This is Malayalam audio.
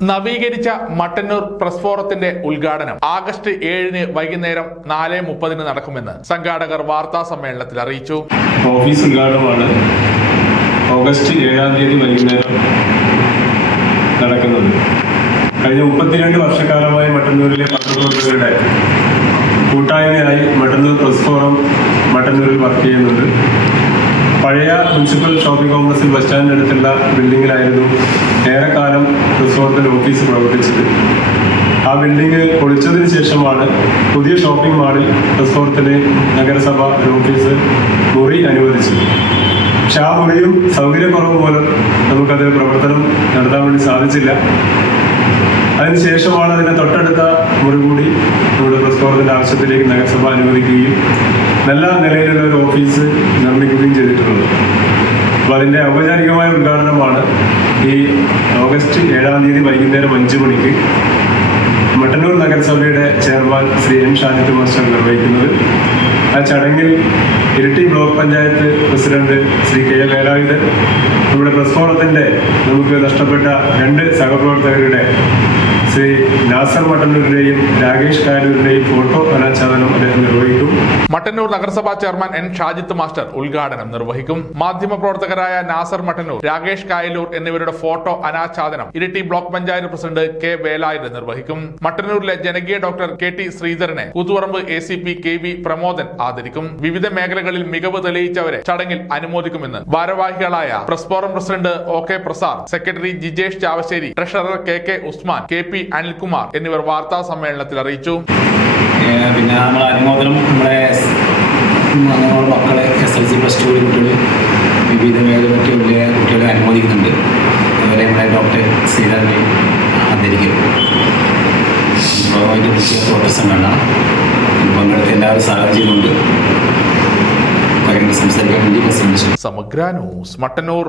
നവീകരിച്ച മട്ടന്നൂർ പ്രസ് ഫോറത്തിന്റെ ഉദ്ഘാടനം ആഗസ്റ്റ് ഏഴിന് വൈകുന്നേരം നാല് മുപ്പതിന് നടക്കുമെന്ന് സംഘാടകർ വാർത്താ സമ്മേളനത്തിൽ അറിയിച്ചു. ഓഫീസ് ഉദ്ഘാടനമാണ് ഓഗസ്റ്റ് ഏഴാം തീയതി വൈകുന്നേരം നടക്കുന്നത്. കഴിഞ്ഞ മുപ്പത്തിരണ്ട് വർഷക്കാലമായി മട്ടന്നൂരിലെ പത്രപ്രവർത്തകരുടെ കൂട്ടായ്മയായി മട്ടന്നൂർ പ്രസ് ഫോറം മട്ടന്നൂരിൽ വർക്ക് ചെയ്യുന്നുണ്ട്. പഴയ മുനിസിപ്പൽ ഷോപ്പിംഗ് കോംപ്ലക്സിൽ ബസ് സ്റ്റാൻഡിനടുത്തുള്ള ബിൽഡിങ്ങിലായിരുന്നു ഏറെക്കാലം ഫോറത്തിന്റെ ഓഫീസ് പ്രവർത്തിച്ചത്. ആ ബിൽഡിംഗ് പൊളിച്ചതിന് ശേഷമാണ് പുതിയ ഷോപ്പിംഗ് മാളിൽ റിസോർട്ടിന് നഗരസഭ ഒരു ഓഫീസ് മുറി അനുവദിച്ചത്. പക്ഷെ ആ മുറിയും സൗകര്യക്കുറവ് മൂലം നമുക്കത് പ്രവർത്തനം നടത്താൻ വേണ്ടി സാധിച്ചില്ല. അതിനുശേഷമാണ് അതിനെ തൊട്ടടുത്ത മുറി കൂടി നമ്മുടെ റിസോർട്ടിന്റെ ആവശ്യത്തിലേക്ക് നഗരസഭ അനുവദിക്കുകയും നല്ല നിലയിലുള്ള ഒരു ഓഫീസ് നിർമ്മിക്കുകയും ചെയ്തിട്ടുള്ളത്. അപ്പോൾ അതിന്റെ ഔപചാരികമായ ഉദ്ഘാടനമാണ് ഓഗസ്റ്റ് ഏഴാം തീയതി വൈകുന്നേരം അഞ്ച് മണിക്ക് മട്ടന്നൂർ നഗരസഭയുടെ chairman Shri M Shajith master നിർവഹിക്കുന്നത്. ആ ചടങ്ങിൽ Iritty block panchayat president Shri K A Velayudhan നമ്മുടെ പ്രസ് ഫോറത്തിന്റെ നമുക്ക് നഷ്ടപ്പെട്ട രണ്ട് സഹപ്രവർത്തകരുടെ ഫോട്ടോ അനാച്ഛാദനം നിർവഹിക്കും. മട്ടന്നൂർ നഗരസഭാ ചെയർമാൻ എൻ ഷാജിത്ത് മാസ്റ്റർ ഉദ്ഘാടനം നിർവഹിക്കും. മാധ്യമപ്രവർത്തകരായ നാസർ മട്ടന്നൂർ രാകേഷ് കായലൂർ എന്നിവരുടെ ഫോട്ടോ അനാച്ഛാദനം Iritty block panchayat president K Velayudhan നിർവഹിക്കും. മട്ടന്നൂരിലെ ജനകീയ doctor K T ശ്രീധരനെ Koothuparamba A C P K V Pramodan ആദരിക്കും. വിവിധ മേഖലകളിൽ മികവ് തെളിയിച്ചവരെ ചടങ്ങിൽ അനുമോദിക്കുമെന്ന് ഭാരവാഹികളായ press forum president O K Prasad secretary Jijesh Chavassery treasurer K K Usman K P Anilkumar എന്നിവർ വാർത്താ സമ്മേളനത്തിൽ അറിയിച്ചു. പിന്നെ നമ്മൾ അനുമോദനം നമ്മുടെ മക്കളെ S L C plus two കുട്ടികൾ വിവിധ മേഖല പറ്റിയ വലിയ കുട്ടികളെ അനുമോദിക്കുന്നുണ്ട്. അതുപോലെ നമ്മുടെ ഡോക്ടർ ശ്രീധരനെ ആദരിക്കും അപ്പോൾ അതിന്റെ മുഖ്യ പ്രോട്ടസം വേണ്ട പങ്കെടുത്ത എല്ലാവരും സാഹചര്യമുണ്ട് കാര്യങ്ങൾ സംസാരിക്കാൻ വേണ്ടി സമഗ്ര ന്യൂസ് മട്ടന്നൂർ.